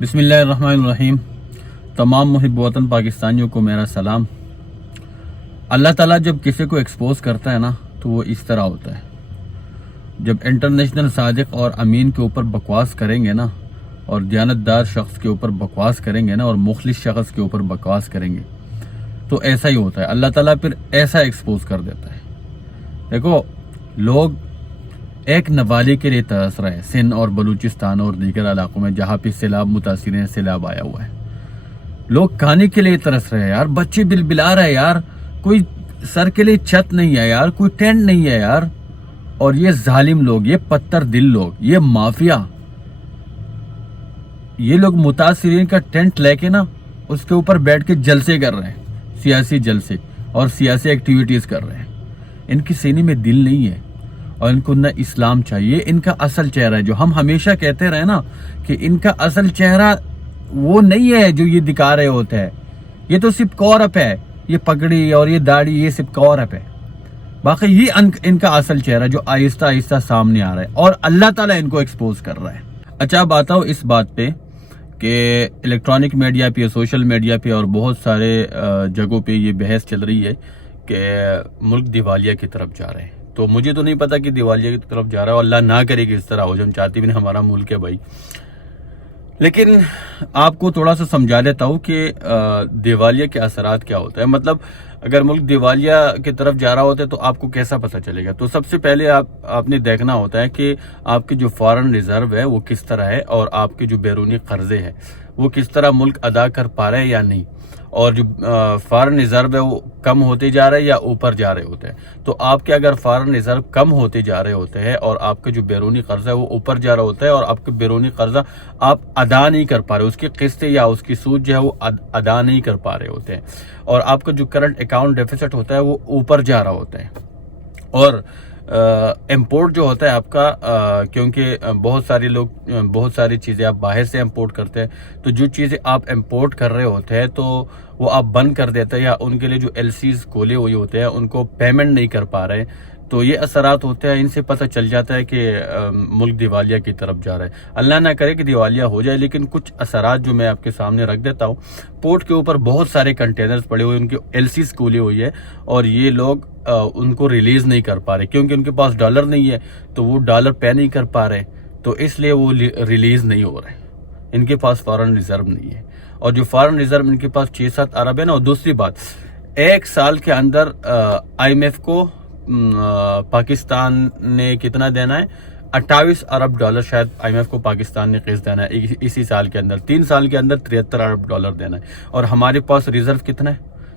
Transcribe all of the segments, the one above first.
بسم اللہ الرحمن الرحیم۔ تمام محب وطن پاکستانیوں کو میرا سلام۔ اللہ تعالیٰ جب کسی کو ایکسپوز کرتا ہے نا تو وہ اس طرح ہوتا ہے۔ جب انٹرنیشنل صادق اور امین کے اوپر بکواس کریں گے نا، اور دیانتدار شخص کے اوپر بکواس کریں گے نا، اور مخلص شخص کے اوپر بکواس کریں گے تو ایسا ہی ہوتا ہے۔ اللہ تعالیٰ پھر ایسا ایکسپوز کر دیتا ہے۔ دیکھو، لوگ ایک نوالی کے لیے ترس رہے ہیں، سندھ اور بلوچستان اور دیگر علاقوں میں جہاں پہ سیلاب متاثرین سیلاب آیا ہوا ہے۔ لوگ کھانے کے لیے ترس رہے ہیں یار، بچے بلبلا رہے ہیں یار، کوئی سر کے لیے چھت نہیں ہے یار، کوئی ٹینٹ نہیں ہے یار۔ اور یہ ظالم لوگ، یہ پتھر دل لوگ، یہ مافیا، یہ لوگ متاثرین کا ٹینٹ لے کے نا اس کے اوپر بیٹھ کے جلسے کر رہے ہیں، سیاسی جلسے اور سیاسی ایکٹیویٹیز کر رہے ہیں۔ ان کی سینے میں دل نہیں ہے اور ان کو نہ اسلام چاہیے۔ ان کا اصل چہرہ ہے، جو ہم ہمیشہ کہتے رہے نا کہ ان کا اصل چہرہ وہ نہیں ہے جو یہ دکھا رہے ہوتے ہیں۔ یہ تو صرف کور اپ ہے، یہ پگڑی اور یہ داڑھی، یہ صرف کور اپ ہے۔ باقی یہ ان کا اصل چہرہ جو آہستہ آہستہ سامنے آ رہا ہے، اور اللہ تعالیٰ ان کو ایکسپوز کر رہا ہے۔ اچھا، اب آتا ہوں اس بات پہ کہ الیکٹرانک میڈیا پہ، سوشل میڈیا پہ اور بہت سارے جگہوں پہ یہ بحث چل رہی ہے کہ ملک دیوالیہ کی طرف جا رہے ہیں۔ تو مجھے تو نہیں پتا کہ دیوالیہ کی طرف جا رہا ہے، اور اللہ نہ کرے کہ اس طرح ہو، جو ہم چاہتے بھی نہیں، ہمارا ملک ہے بھائی۔ لیکن آپ کو تھوڑا سا سمجھا دیتا ہوں کہ دیوالیہ کے اثرات کیا ہوتا ہے۔ مطلب اگر ملک دیوالیہ کی طرف جا رہا ہوتا ہے تو آپ کو کیسا پتہ چلے گا؟ تو سب سے پہلے آپ نے دیکھنا ہوتا ہے کہ آپ کے جو فارن ریزرو ہے وہ کس طرح ہے، اور آپ کے جو بیرونی قرضے ہیں وہ کس طرح ملک ادا کر پا رہے ہیں یا نہیں، اور جو فارن ریزرو ہے وہ کم ہوتے جا رہے ہیں یا اوپر جا رہے ہوتے ہیں۔ تو آپ کے اگر فارن ریزرو کم ہوتے جا رہے ہوتے ہیں اور آپ کے جو بیرونی قرضہ ہے وہ اوپر جا رہا ہوتا ہے، اور آپ کے بیرونی قرضہ آپ ادا نہیں کر پا رہے، اس کی قسطیں یا اس کی سود جو ہے وہ ادا نہیں کر پا رہے ہوتے ہیں، اور آپ کا جو کرنٹ اکاؤنٹ ڈیفیسٹ ہوتا ہے وہ اوپر جا رہا ہوتا ہے، اور امپورٹ جو ہوتا ہے آپ کا، کیونکہ بہت ساری چیزیں آپ باہر سے امپورٹ کرتے ہیں، تو جو چیزیں آپ امپورٹ کر رہے ہوتے ہیں تو وہ آپ بند کر دیتے ہیں، یا ان کے لیے جو ایل سیز کھولے ہوئے ہوتے ہیں ان کو پیمنٹ نہیں کر پا رہے، تو یہ اثرات ہوتے ہیں۔ ان سے پتہ چل جاتا ہے کہ ملک دیوالیہ کی طرف جا رہا ہے۔ اللہ نہ کرے کہ دیوالیہ ہو جائے، لیکن کچھ اثرات جو میں آپ کے سامنے رکھ دیتا ہوں۔ پورٹ کے اوپر بہت سارے کنٹینرز پڑے ہوئے، ان کی ایل سیز کھولی ہوئی ہے، اور یہ لوگ ان کو ریلیز نہیں کر پا رہے، کیونکہ ان کے پاس ڈالر نہیں ہے، تو وہ ڈالر پے نہیں کر پا رہے، تو اس لیے وہ ریلیز نہیں ہو رہے۔ ان کے پاس فارن ریزرو نہیں ہے، اور جو فارن ریزرو ان کے پاس 6-7 ارب ہے نا۔ اور دوسری بات، ایک سال کے اندر آئی ایم ایف کو پاکستان نے کتنا دینا ہے؟ 28 ارب ڈالر شاید آئی ایم ایف کو پاکستان نے قسط دینا ہے اسی سال کے اندر۔ 3 سال کے اندر 73 ارب ڈالر دینا ہے، اور ہمارے پاس ریزرو کتنا ہے؟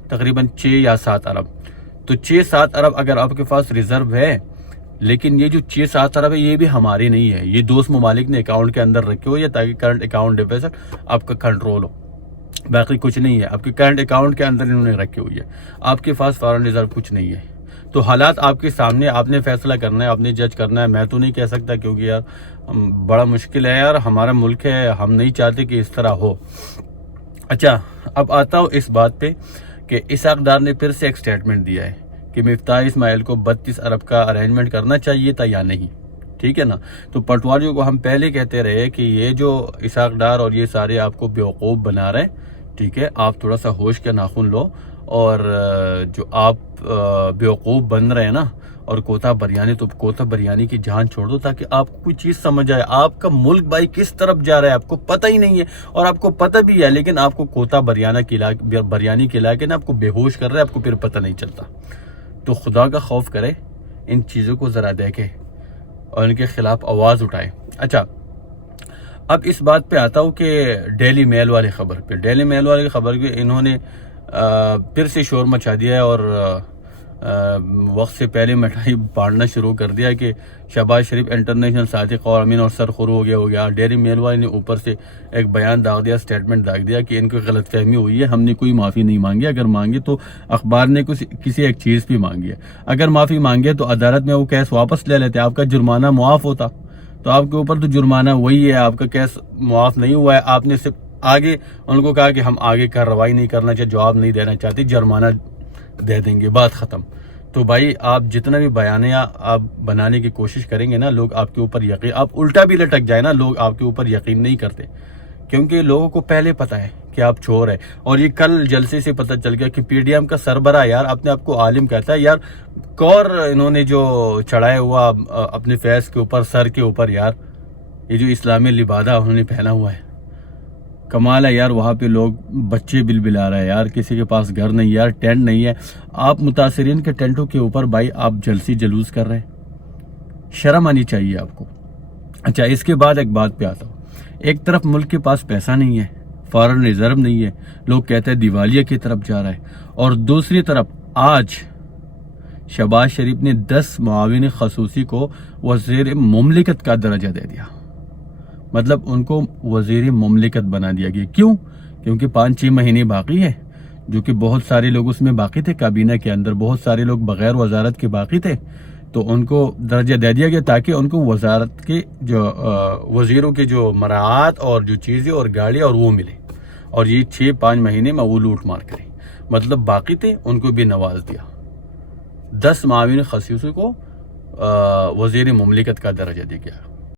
تقریباً 6 یا 7 ارب۔ تو 6-7 ارب اگر آپ کے پاس ریزرو ہے، لیکن یہ جو 6-7 ارب ہے یہ بھی ہماری نہیں ہے، یہ دوست ممالک نے اکاؤنٹ کے اندر رکھے ہوئے، تاکہ کرنٹ اکاؤنٹ ڈیفیسٹ آپ کا کنٹرول ہو۔ باقی کچھ نہیں ہے، آپ کے کرنٹ اکاؤنٹ کے اندر انہوں نے رکھی ہوئی ہے، آپ کے پاس فارن ریزرو کچھ نہیں ہے۔ تو حالات آپ کے سامنے، آپ نے فیصلہ کرنا ہے، آپ نے جج کرنا ہے۔ میں تو نہیں کہہ سکتا، کیونکہ یار بڑا مشکل ہے یار، ہمارا ملک ہے، ہم نہیں چاہتے کہ اس طرح ہو۔ اچھا، اب آتا ہوں اس بات پہ کہ اسحاق ڈار نے پھر سے ایک سٹیٹمنٹ دیا ہے کہ مفتاح اسماعیل کو 32 ارب کا ارینجمنٹ کرنا چاہیے تھا یا نہیں، ٹھیک ہے نا۔ تو پٹواریوں کو ہم پہلے کہتے رہے کہ یہ جو اسحاق ڈار اور یہ سارے آپ کو بیوقوف بنا رہے ہیں، ٹھیک ہے، آپ تھوڑا سا ہوش کے ناخن لو، اور جو آپ بیوقوف بن رہے ہیں نا، اور کوتا بریانی، تو کوتا بریانی کی جان چھوڑ دو، تاکہ آپ کو کوئی چیز سمجھ آئے۔ آپ کا ملک بھائی کس طرف جا رہا ہے آپ کو پتہ ہی نہیں ہے، اور آپ کو پتہ بھی ہے، لیکن آپ کو کوتا بریانی کھلا کے نا آپ کو بے ہوش کر رہا ہے، آپ کو پھر پتہ نہیں چلتا۔ تو خدا کا خوف کرے، ان چیزوں کو ذرا دیکھے اور ان کے خلاف آواز اٹھائے۔ اچھا، اب اس بات پہ آتا ہوں کہ ڈیلی میل والی خبر پہ، ڈیلی میل والی خبر پہ انہوں نے پھر سے شور مچا دیا ہے، اور وقت سے پہلے مٹھائی بانٹنا شروع کر دیا کہ شہباز شریف انٹرنیشنل صادق اور امین اور سرخرو ہو گیا۔ ڈیری میل والے نے اوپر سے ایک بیان داغ دیا، سٹیٹمنٹ داغ دیا کہ ان کو غلط فہمی ہوئی ہے، ہم نے کوئی معافی نہیں مانگی، اگر مانگی تو اخبار نے کسی ایک چیز پہ مانگی ہے، اگر معافی مانگے تو عدالت میں وہ کیس واپس لے لیتے، آپ کا جرمانہ معاف ہوتا۔ تو آپ کے اوپر تو جرمانہ وہی ہے، آپ کا کیس معاف نہیں ہوا ہے، آپ نے صرف آگے ان کو کہا کہ ہم آگے کارروائی نہیں کرنا چاہتے، جواب نہیں دینا چاہتے، جرمانہ دے دیں گے، بات ختم۔ تو بھائی، آپ جتنا بھی بیانیہ آپ بنانے کی کوشش کریں گے نا، لوگ آپ کے اوپر یقین، آپ الٹا بھی لٹک جائے نا، لوگ آپ کے اوپر یقین نہیں کرتے، کیونکہ لوگوں کو پہلے پتہ ہے کہ آپ چور ہیں. اور یہ کل جلسے سے پتہ چل گیا کہ پی ڈی ایم کا سربراہ یار اپنے آپ کو عالم کہتا ہے یار. کور انہوں نے جو چڑھایا ہوا اپنے فیس کے اوپر, سر کے اوپر یار, یہ جو اسلامی لبادہ انہوں نے پہنا ہوا ہے, کمال ہے یار. وہاں پہ لوگ بچے بل بلا رہے ہیں یار, کسی کے پاس گھر نہیں یار, ٹینٹ نہیں ہے. آپ متاثرین کے ٹینٹوں کے اوپر بھائی آپ جلسی جلوس کر رہے ہیں, شرم آنی چاہیے آپ کو. اچھا, اس کے بعد ایک بات پہ آتا ہوں. ایک طرف ملک کے پاس پیسہ نہیں ہے, فارن ریزرو نہیں ہے, لوگ کہتے ہیں دیوالیہ کی طرف جا رہا ہے, اور دوسری طرف آج شہباز شریف نے 10 معاون خصوصی کو وزیر مملکت کا درجہ دے دیا. مطلب ان کو وزیر مملکت بنا دیا گیا. کیوں؟ کیونکہ 5-6 مہینے باقی ہے, جو کہ بہت سارے لوگ اس میں باقی تھے. کابینہ کے اندر بہت سارے لوگ بغیر وزارت کے باقی تھے, تو ان کو درجہ دے دیا گیا تاکہ ان کو وزارت کے جو وزیروں کے جو مراعات اور جو چیزیں اور گاڑی اور وہ ملے, اور یہ 6-5 مہینے میں وہ لوٹ مار کریں. مطلب باقی تھے ان کو بھی نواز دیا. 10 معاون خصوصی کو وزیر مملکت کا درجہ دیا گیا.